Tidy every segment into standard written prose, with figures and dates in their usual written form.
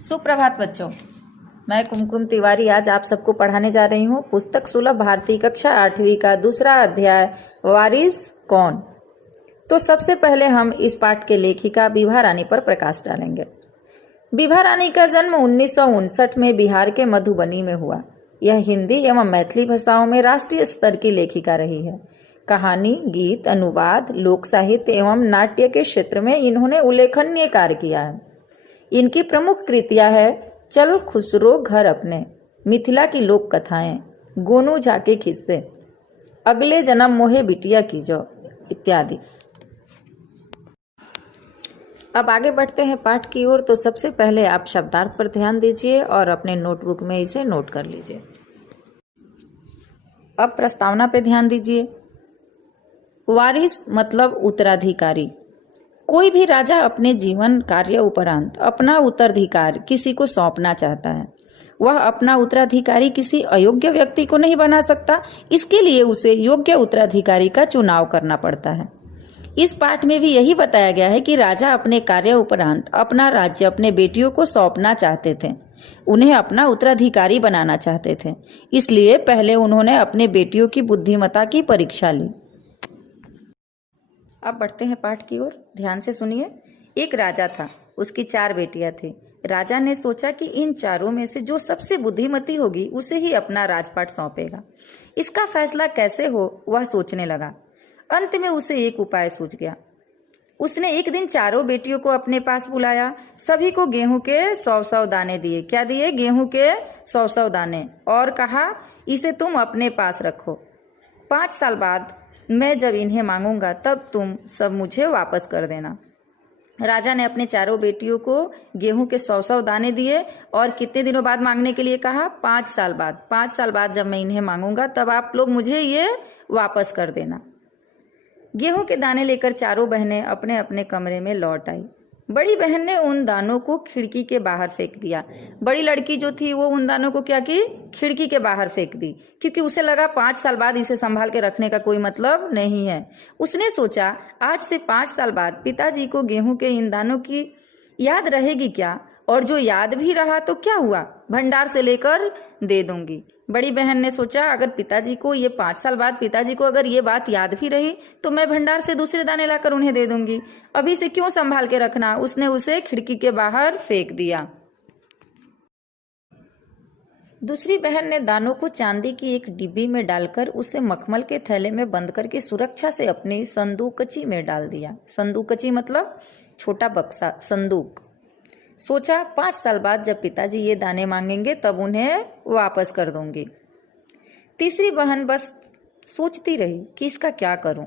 सुप्रभात बच्चों, मैं कुमकुम तिवारी आज आप सबको पढ़ाने जा रही हूँ पुस्तक सुलभ भारती कक्षा 8वीं का दूसरा अध्याय वारिस कौन। तो सबसे पहले हम इस पाठ के लेखिका विभा रानी पर प्रकाश डालेंगे। विभा रानी का जन्म 1959 में बिहार के मधुबनी में हुआ। यह हिंदी एवं मैथिली भाषाओं में राष्ट्रीय स्तर की लेखिका रही है। कहानी, गीत, अनुवाद, लोक साहित्य एवं नाट्य के क्षेत्र में इन्होंने उल्लेखनीय कार्य किया है। इनकी प्रमुख कृतियां है चल खुसरो घर अपने, मिथिला की लोक कथाएं, गोनू झा के किस्से, अगले जन्म मोहे बिटिया कीजो इत्यादि। अब आगे बढ़ते हैं पाठ की ओर। तो सबसे पहले आप शब्दार्थ पर ध्यान दीजिए और अपने नोटबुक में इसे नोट कर लीजिए। अब प्रस्तावना पे ध्यान दीजिए। वारिस मतलब उत्तराधिकारी। कोई भी राजा अपने जीवन कार्य उपरांत अपना उत्तराधिकार किसी को सौंपना चाहता है। वह अपना उत्तराधिकारी किसी अयोग्य व्यक्ति को नहीं बना सकता। इसके लिए उसे योग्य उत्तराधिकारी का चुनाव करना पड़ता है। इस पाठ में भी यही बताया गया है कि राजा अपने कार्य उपरांत अपना राज्य अपने बेटियों को सौंपना चाहते थे। उन्हें अपना उत्तराधिकारी बनाना चाहते थे। इसलिए पहले उन्होंने अपने बेटियों की बुद्धिमत्ता की परीक्षा ली। अब बढ़ते हैं पाठ की ओर, ध्यान से सुनिए। एक राजा था, उसकी 4 बेटियां थी। राजा ने सोचा कि इन चारों में से जो सबसे बुद्धिमती होगी उसे ही अपना राजपाट सौंपेगा। इसका फैसला कैसे हो वह सोचने लगा। अंत में उसे एक उपाय सूझ गया। उसने एक दिन चारों बेटियों को अपने पास बुलाया। सभी को गेहूं के 100-100 दाने दिए। क्या दिए? गेहूं के 100-100 दाने। और कहा, इसे तुम अपने पास रखो। 5 साल बाद मैं जब इन्हें मांगूंगा तब तुम सब मुझे वापस कर देना। राजा ने अपने चारों बेटियों को गेहूं के 100-100 दाने दिए और कितने दिनों बाद मांगने के लिए कहा? 5 साल बाद। 5 साल बाद जब मैं इन्हें मांगूंगा तब आप लोग मुझे ये वापस कर देना। गेहूं के दाने लेकर चारों बहनें अपने अपने कमरे में लौट आई। बड़ी बहन ने उन दानों को खिड़की के बाहर फेंक दिया। बड़ी लड़की जो थी वो उन दानों को क्या की? खिड़की के बाहर फेंक दी, क्योंकि उसे लगा 5 साल बाद इसे संभाल के रखने का कोई मतलब नहीं है। उसने सोचा, आज से 5 साल बाद पिताजी को गेहूं के इन दानों की याद रहेगी क्या? और जो याद भी रहा तो क्या हुआ, भंडार से लेकर दे दूंगी। बड़ी बहन ने सोचा, अगर पिताजी को ये 5 साल बाद पिताजी को अगर ये बात याद भी रही तो मैं भंडार से दूसरे दाने लाकर उन्हें दे दूंगी। अभी से क्यों संभाल के रखना। उसने उसे खिड़की के बाहर फेंक दिया। दूसरी बहन ने दानों को चांदी की एक डिब्बी में डालकर उसे मखमल के थैले में बंद करके सुरक्षा से अपनी संदूकची में डाल दिया। संदूकची मतलब छोटा बक्सा, संदूक। सोचा, 5 साल बाद जब पिताजी ये दाने मांगेंगे तब उन्हें वापस कर दूंगी। तीसरी बहन बस सोचती रही कि इसका क्या करूं।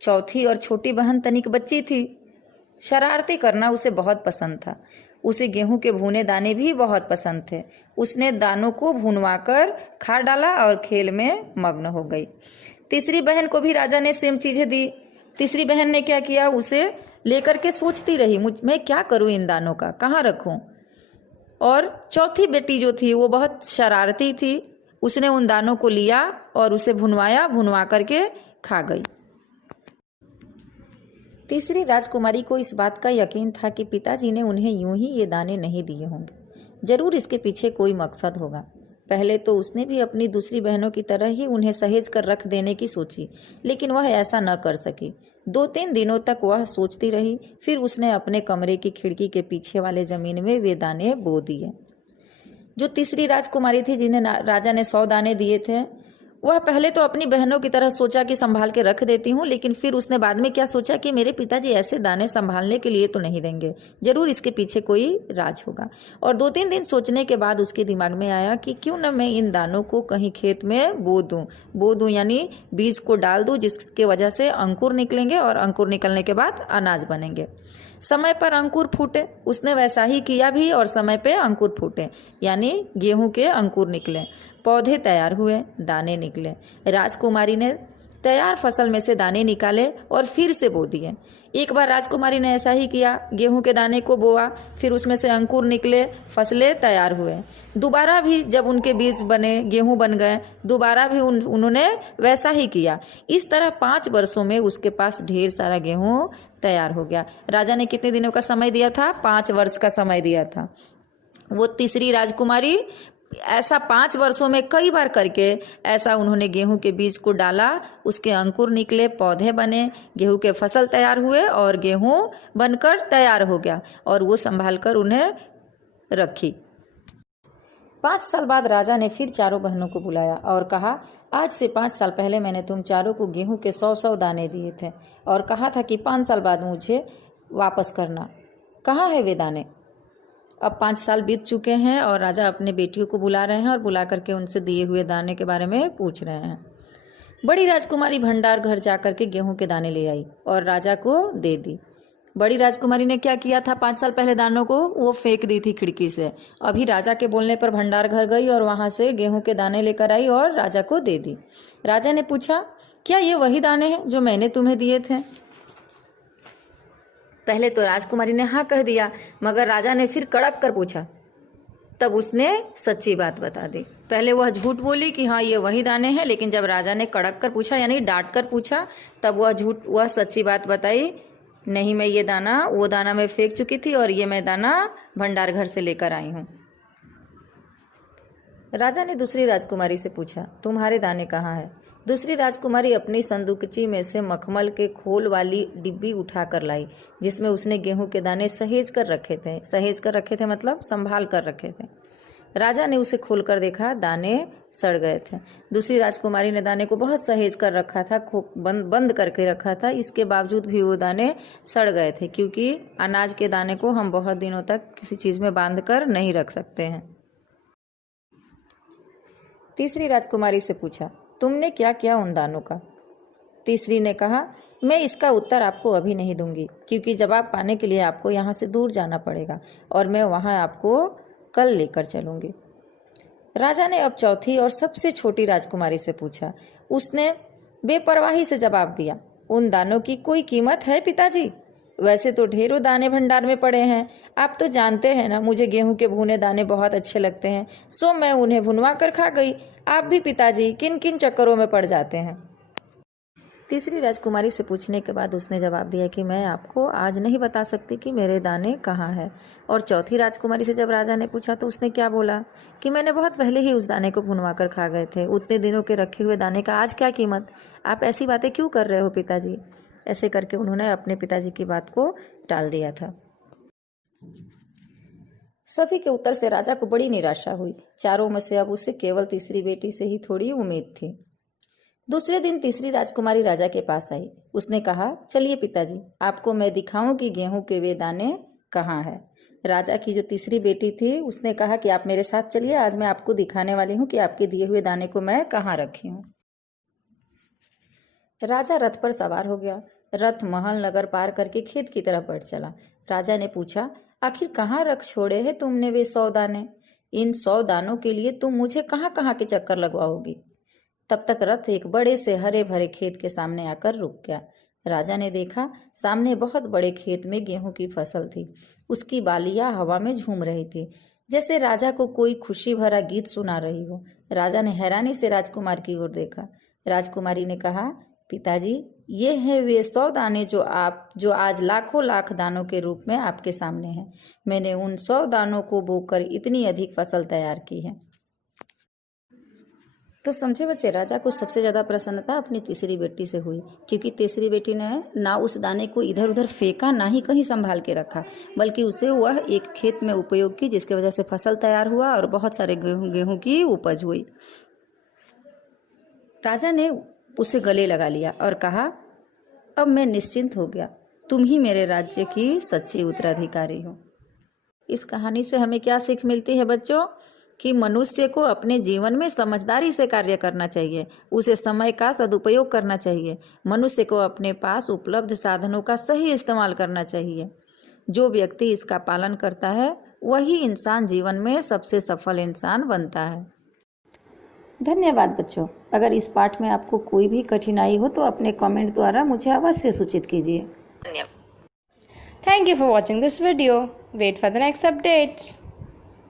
चौथी और छोटी बहन तनिक बच्ची थी। शरारतें करना उसे बहुत पसंद था। उसे गेहूं के भुने दाने भी बहुत पसंद थे। उसने दानों को भुनवाकर खा डाला और खेल में मग्न हो गई। तीसरी बहन को भी राजा ने सेम चीजें दी। तीसरी बहन ने क्या किया, उसे लेकर के सोचती रही, मैं क्या करूं, इन दानों का कहाँ रखूं। और चौथी बेटी जो थी वो बहुत शरारती थी। उसने उन दानों को लिया और उसे भुनवा करके खा गई। तीसरी राजकुमारी को इस बात का यकीन था कि पिताजी ने उन्हें यूं ही ये दाने नहीं दिए होंगे। जरूर इसके पीछे कोई मकसद होगा। पहले तो उसने भी अपनी दूसरी बहनों की तरह ही उन्हें सहेज कर रख देने की सोची, लेकिन वह ऐसा न कर सकी। 2-3 दिनों तक वह सोचती रही। फिर उसने अपने कमरे की खिड़की के पीछे वाले जमीन में वे दाने बो दिए। जो तीसरी राजकुमारी थी, जिन्हें राजा ने 100 दाने दिए थे, वह पहले तो अपनी बहनों की तरह सोचा कि संभाल के रख देती हूँ, लेकिन फिर उसने बाद में क्या सोचा कि मेरे पिताजी ऐसे दाने संभालने के लिए तो नहीं देंगे, जरूर इसके पीछे कोई राज होगा। और 2-3 दिन सोचने के बाद उसके दिमाग में आया कि क्यों न मैं इन दानों को कहीं खेत में बो दूं यानी बीज को डाल दूं, जिसके वजह से अंकुर निकलेंगे और अंकुर निकलने के बाद अनाज बनेंगे। समय पर अंकुर फूटे। उसने वैसा ही किया भी और समय पे अंकुर फूटे, यानी गेहूं के अंकुर निकले। पौधे तैयार हुए, दाने निकले। राजकुमारी ने तैयार फसल में से दाने निकाले और फिर से बो दिए। एक बार राजकुमारी ने ऐसा ही किया, गेहूं के दाने को बोआ, फिर उसमें से अंकुर निकले, फसलें तैयार हुए। दोबारा भी जब उनके बीज बने, गेहूं बन गए, दोबारा भी उन्होंने वैसा ही किया। इस तरह 5 वर्षों में उसके पास ढेर सारा गेहूं तैयार हो गया। राजा ने कितने दिनों का समय दिया था? 5 वर्ष का समय दिया था। वो तीसरी राजकुमारी ऐसा 5 वर्षों में कई बार करके ऐसा उन्होंने गेहूं के बीज को डाला, उसके अंकुर निकले, पौधे बने, गेहूं के फसल तैयार हुए और गेहूं बनकर तैयार हो गया और वो संभाल कर उन्हें रखी। 5 साल बाद राजा ने फिर चारों बहनों को बुलाया और कहा, आज से 5 साल पहले मैंने तुम चारों को गेहूं के 100-100 दाने दिए थे और कहा था कि 5 साल बाद मुझे वापस करना। कहाँ है वे दाने? अब 5 साल बीत चुके हैं और राजा अपने बेटियों को बुला रहे हैं और बुला करके उनसे दिए हुए दाने के बारे में पूछ रहे हैं। बड़ी राजकुमारी भंडार घर जा करके गेहूं के दाने ले आई और राजा को दे दी। बड़ी राजकुमारी ने क्या किया था? 5 साल पहले दानों को वो फेंक दी थी खिड़की से। अभी राजा के बोलने पर भंडार घर गई और वहां से गेहूं के दाने लेकर आई और राजा को दे दी। राजा ने पूछा, क्या ये वही दाने हैं जो मैंने तुम्हें दिए थे? पहले तो राजकुमारी ने हाँ कह दिया, मगर राजा ने फिर कड़क कर पूछा। तब उसने सच्ची बात बता दी। पहले वह झूठ बोली कि हाँ ये वही दाने हैं, लेकिन जब राजा ने कड़क कर पूछा यानी डांट कर पूछा, तब वह सच्ची बात बताई। नहीं, मैं ये दाना वो दाना मैं फेंक चुकी थी और ये मैं दाना भंडार घर से लेकर आई हूँ। राजा ने दूसरी राजकुमारी से पूछा, तुम्हारे दाने कहाँ हैं? दूसरी राजकुमारी अपनी संदूकची में से मखमल के खोल वाली डिब्बी उठा कर लाई, जिसमें उसने गेहूं के दाने सहेज कर रखे थे मतलब संभाल कर रखे थे। राजा ने उसे खोलकर देखा, दाने सड़ गए थे। दूसरी राजकुमारी ने दाने को बहुत सहेज कर रखा था, बंद करके रखा था, इसके बावजूद भी वो दाने सड़ गए थे, क्योंकि अनाज के दाने को हम बहुत दिनों तक किसी चीज़ में बांध कर नहीं रख सकते हैं। तीसरी राजकुमारी से पूछा, तुमने क्या किया उन दानों का? तीसरी ने कहा, मैं इसका उत्तर आपको अभी नहीं दूंगी, क्योंकि जवाब पाने के लिए आपको यहाँ से दूर जाना पड़ेगा और मैं वहाँ आपको कल लेकर चलूंगी। राजा ने अब चौथी और सबसे छोटी राजकुमारी से पूछा। उसने बेपरवाही से जवाब दिया, उन दानों की कोई कीमत है पिताजी? वैसे तो ढेरों दाने भंडार में पड़े हैं, आप तो जानते हैं ना, मुझे गेहूं के भुने दाने बहुत अच्छे लगते हैं, सो मैं उन्हें भुनवा कर खा गई। आप भी पिताजी किन किन चक्करों में पड़ जाते हैं? तीसरी राजकुमारी से पूछने के बाद उसने जवाब दिया कि मैं आपको आज नहीं बता सकती कि मेरे दाने कहाँ हैं। और चौथी राजकुमारी से जब राजा ने पूछा तो उसने क्या बोला कि मैंने बहुत पहले ही उस दाने को भुनवा कर खा गए थे, उतने दिनों के रखे हुए दाने का आज क्या कीमत? आप ऐसी बातें क्यों कर रहे हो पिताजी? ऐसे करके उन्होंने अपने पिताजी की बात को टाल दिया था। सभी के उत्तर से राजा को बड़ी निराशा हुई। चारों में से अब उसे केवल तीसरी बेटी से ही थोड़ी उम्मीद थी। दूसरे दिन तीसरी राजकुमारी राजा के पास आई। उसने कहा, चलिए पिताजी, आपको मैं दिखाऊं कि गेहूं के वे दाने कहाँ हैं। राजा की जो तीसरी बेटी थी उसने कहा कि आप मेरे साथ चलिए, आज मैं आपको दिखाने वाली हूँ कि आपके दिए हुए दाने को मैं कहाँ रखी हूँ। राजा रथ पर सवार हो गया। रथ महल नगर पार करके खेत की तरफ बढ़ चला। राजा ने पूछा, आखिर कहाँ रख छोड़े हैं तुमने वे 100 दाने? इन 100 दानों के लिए तुम मुझे कहाँ कहाँ के चक्कर लगवाओगी? तब तक रथ एक बड़े से हरे भरे खेत के सामने आकर रुक गया। राजा ने देखा, सामने बहुत बड़े खेत में गेहूं की फसल थी। उसकी बालियां हवा में झूम रही थी, जैसे राजा को कोई खुशी भरा गीत सुना रही हो। राजा ने हैरानी से राजकुमार की ओर देखा। राजकुमारी ने कहा, पिताजी, ये हैं वे 100 दाने जो आज लाखों लाख दानों के रूप में आपके सामने हैं। मैंने उन 100 दानों को बोकर इतनी अधिक फसल तैयार की है। तो समझे बच्चे, राजा को सबसे ज़्यादा प्रसन्नता अपनी तीसरी बेटी से हुई, क्योंकि तीसरी बेटी ने ना उस दाने को इधर उधर फेंका, ना ही कहीं संभाल के रखा, बल्कि उसे वह एक खेत में उपयोग की, जिसकी वजह से फसल तैयार हुआ और बहुत सारे गेहूं की उपज हुई। राजा ने उसे गले लगा लिया और कहा, अब मैं निश्चिंत हो गया, तुम ही मेरे राज्य की सच्ची उत्तराधिकारी हो। इस कहानी से हमें क्या सीख मिलती है बच्चों? कि मनुष्य को अपने जीवन में समझदारी से कार्य करना चाहिए, उसे समय का सदुपयोग करना चाहिए, मनुष्य को अपने पास उपलब्ध साधनों का सही इस्तेमाल करना चाहिए। जो व्यक्ति इसका पालन करता है वही इंसान जीवन में सबसे सफल इंसान बनता है। धन्यवाद बच्चों। अगर इस पाठ में आपको कोई भी कठिनाई हो तो अपने कमेंट द्वारा मुझे अवश्य सूचित कीजिए। Thank you for watching this video. Wait for the next updates.